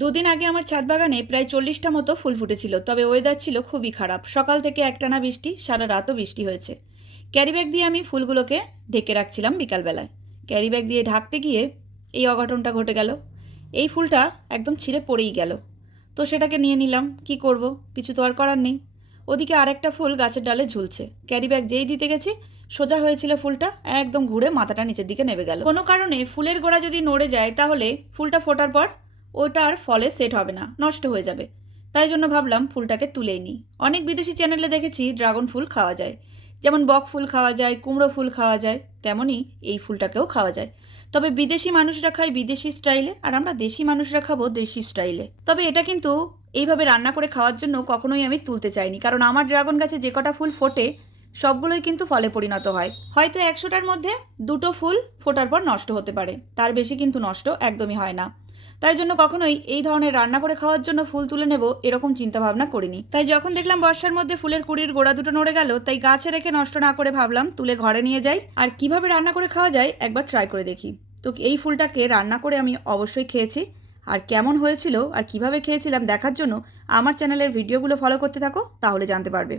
দুদিন আগে আমার ছাদ বাগানে প্রায় 40টা মতো ফুল ফুটেছিল, তবে ওয়েদার ছিল খুবই খারাপ। সকাল থেকে একটানা বৃষ্টি, সারা রাতও বৃষ্টি হয়েছে। ক্যারি ব্যাগ দিয়ে আমি ফুলগুলোকে ঢেকে রাখছিলাম বিকালবেলায়। ক্যারি ব্যাগ দিয়ে ঢাকতে গিয়ে এই অঘটনটা ঘটে গেল। এই ফুলটা একদম ছিঁড়ে পড়েই গেল। তো সেটাকে নিয়ে নিলাম, কি করব, কিছু তো আর করার নেই। ওদিকে আরেকটা ফুল গাছের ডালে ঝুলছে। ক্যারি ব্যাগ যেই দিতে গেছি, সোজা হয়েছিল ফুলটা, একদম ঘুরে মাথাটা নিচের দিকে নেমে গেল। কোনো কারণে ফুলের গোড়া যদি নড়ে যায় তাহলে ফুলটা ফোটার পর ওটা আর ফলে সেট হবে না, নষ্ট হয়ে যাবে। তাই জন্য ভাবলাম ফুলটাকে তুলেই নিই। অনেক বিদেশি চ্যানেলে দেখেছি ড্রাগন ফুল খাওয়া যায়, যেমন বক ফুল খাওয়া যায়, কুমড়ো ফুল খাওয়া যায়, তেমনই এই ফুলটাকেও খাওয়া যায়। তবে বিদেশি মানুষরা খায় বিদেশি স্টাইলে, আর আমরা দেশি মানুষরা খাবো দেশি স্টাইলে। তবে এটা কিন্তু এইভাবে রান্না করে খাওয়ার জন্য কখনোই আমি তুলতে চাইনি, কারণ আমার ড্রাগন গাছে যে কটা ফুল ফোটে সবগুলোই কিন্তু ফলে পরিণত হয়। হয়তো 100টার মধ্যে 2টো ফুল ফোটার পর নষ্ট হতে পারে, তার বেশি কিন্তু নষ্ট একদমই হয় না। তাই জন্য কখনোই এই ধরনের রান্না করে খাওয়ার জন্য ফুল তুলে নেব এরকম চিন্তাভাবনা করিনি। তাই যখন দেখলাম বর্ষার মধ্যে ফুলের কুড়ির গোড়া দুটো নড়ে গেল, তাই গাছে রেখে নষ্ট না করে ভাবলাম তুলে ঘরে নিয়ে যাই, আর কিভাবে রান্না করে খাওয়া যায় একবার ট্রাই করে দেখি। তো এই ফুলটাকে রান্না করে আমি অবশ্যই খেয়েছি, আর কেমন হয়েছিল আর কিভাবে খেয়েছিলাম দেখার জন্য আমার চ্যানেলের ভিডিওগুলো ফলো করতে থাকো, তাহলে জানতে পারবে।